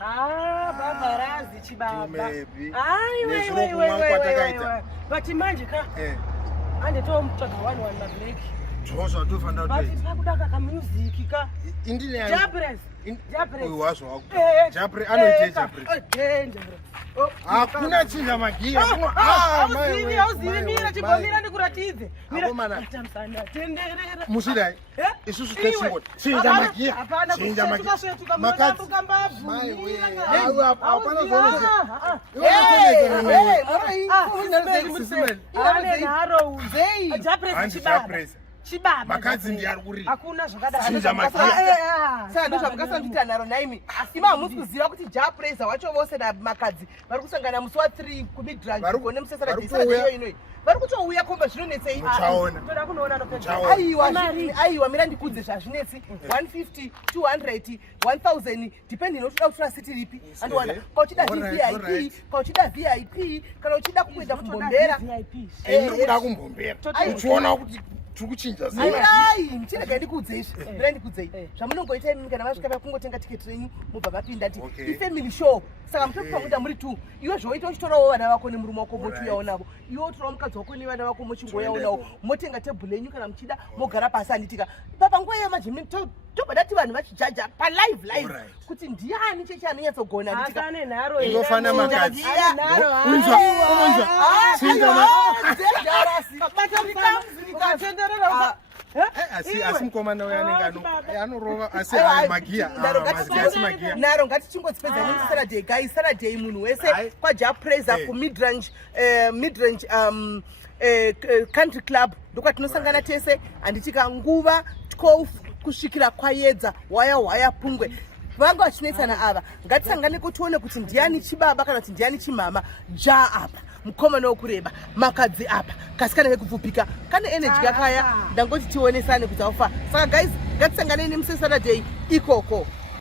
Babarazi chibaba. Aiwe. But manje ka. Ande to mtshaga wani wa black. Joshua to find out. But sakudaka ka music ka. Indile. Jah Prayzah. Uyiwazo wakho. Jah Prayzah anoyithe Jah Prayzah. Hakuna chinja magia. Awuzini mina chibomira ndikuratidze. Mira tamsana tenderera. Musidai. Isusu tesiwo. Chinja magia. Chinja magia. Makhadzi. Mai we. Hapana zona. Chibaba. Makhadzi ndiyari kuri. Hakuna zvakadaro. Chinja magia. Saka ndozvamukasandita naro naimi. Ima hamusi kuziva kuti Jah Prayzah wacho vose naMakhadzi vari kusangana musi wa3 kumidrand kone musesaradiyo inoi. Vari kutouya komba zvinonetsei. Toda kunoona nopedza. Aiwa mira ndikudze zvazvinetsi 150 200 1000 depending nokuda kutora city ripi andwana kauchida VIP kauchida VIP kana uchida kuenda kumbombera ndikuda kumbombera uchiona kuti tukuchinja zera mchirega ndikudzei mira ndikudzei zvamunongoita imi kana vasvika kungotenga tiketi renyu mubva mapinda ndi ifamily show saka mutokupa muda muri 2 iwe zvoita uchitorawo vana vako nemurume wako motuyawo navo iwe utorawo mukadzi wako nevana vako mochingoyawo navo motenga tebhuru yenyu kana muchida mogara pasi anditika papa nguva yemajemi tobva dati vanhu vachijaja palive kuti ndiani chechi anonyatsogona nditika inofana Makhadzi asi mukomana uyo anenge anorova asi magia naro ngatichingotipedza nemusaturday guys saturday munhu wese kwaJah Prayzah kumidrand country club ndokwatinosangana tese handitika nguva 12 kusvikira kwaedza waya pungwe vangu vachinetsana ava ngatisangane kutione kuti ndiani chibaba kana kuti ndiani chimama Jah apa mukomana wokureba Makhadzi apa kasikana vekupfupika kane energy yakaya ndangoti tionesane kuti aufa saka guys ngatisanganeni musi Saturday ikoko.